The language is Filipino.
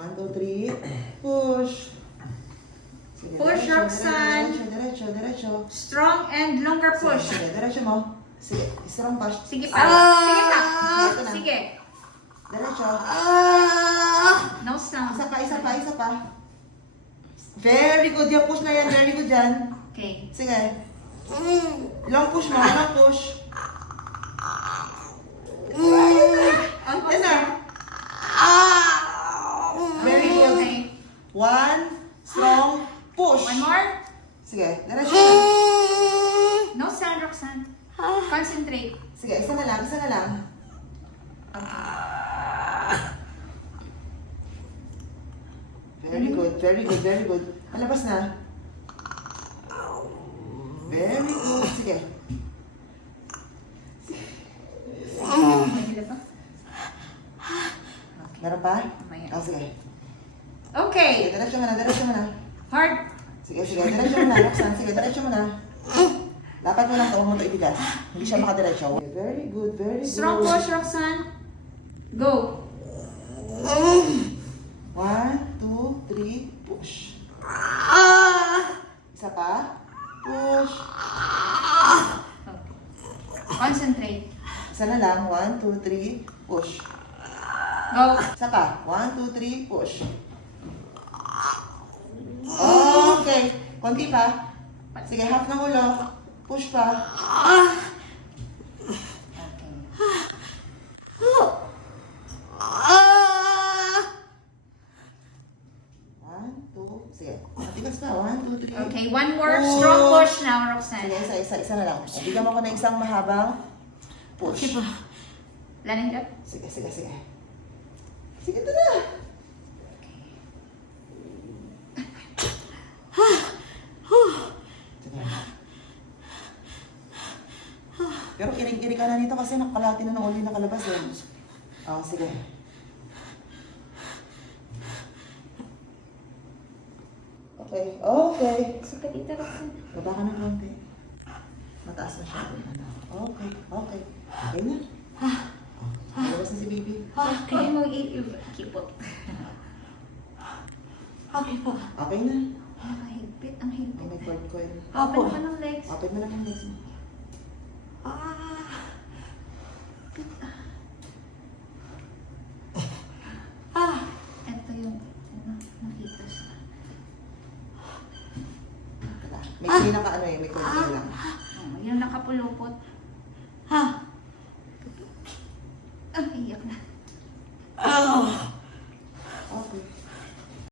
1, 2, 3. Push. Sige, Push, diretso, Roxanne. Diretso. Strong and longer push. Sige, diretso mo. Sige, strong push. Sige pa. Sige pa. Ito na. Sige. Diretso. No sound. Isa pa. Very good. Yung push na yan. Very good yan. Okay. Sige. Long push mo. Long push. Yan na. Very good. Okay. One. Strong push. One more. Sige. Diretso. No sound, Roxanne. Concentrate. Sige, isa na lang. Very good. Malabas na. Very good. Sige. May pa? Meron pa? Mamaya. Oh, sige. Okay. Sige, diretso mo na. Hard. Sige, diretso mo na. Roxanne, sige, diretso mo na. Dapat mo lang ito mo ito ibigas. Hindi siya makadiretso. Very good. Strong push, Roxanne. Go. 1, 2, 3, push. Isa pa. Push. Okay. Concentrate. Isa na lang. 1, 2, 3, push. Go. Isa pa. 1, 2, 3, push. Okay. Konti pa. Sige, half ng ulo. Push pa. Okay. One, two. Sige. Matigas pa. 1, 2, 3. Okay, one more strong push now, Roxanne. Sige, isa na lang. Bigyan mo ko ng isang mahabang push. Landing up. Sige. Sige, ito na. Sige. Pero kiring-kiri ka na nito kasi nakalati na ng uli nakalabas eh. Oh, sige. Okay. Sakit ito, Roxanne. Baba ka ng konti. Mataas na siya. Okay. Okay na. Malabas na si baby. Huwag mo i-kipot. Okay po. Okay na. Mahigpit, ang higpit. Oh, may cord coil. Open mo ng legs. Open mo lang yung legs mo. Ito yung nakita siya. May pinaka may cord coil lang. Yung nakapulupot. Iyak na. Okay.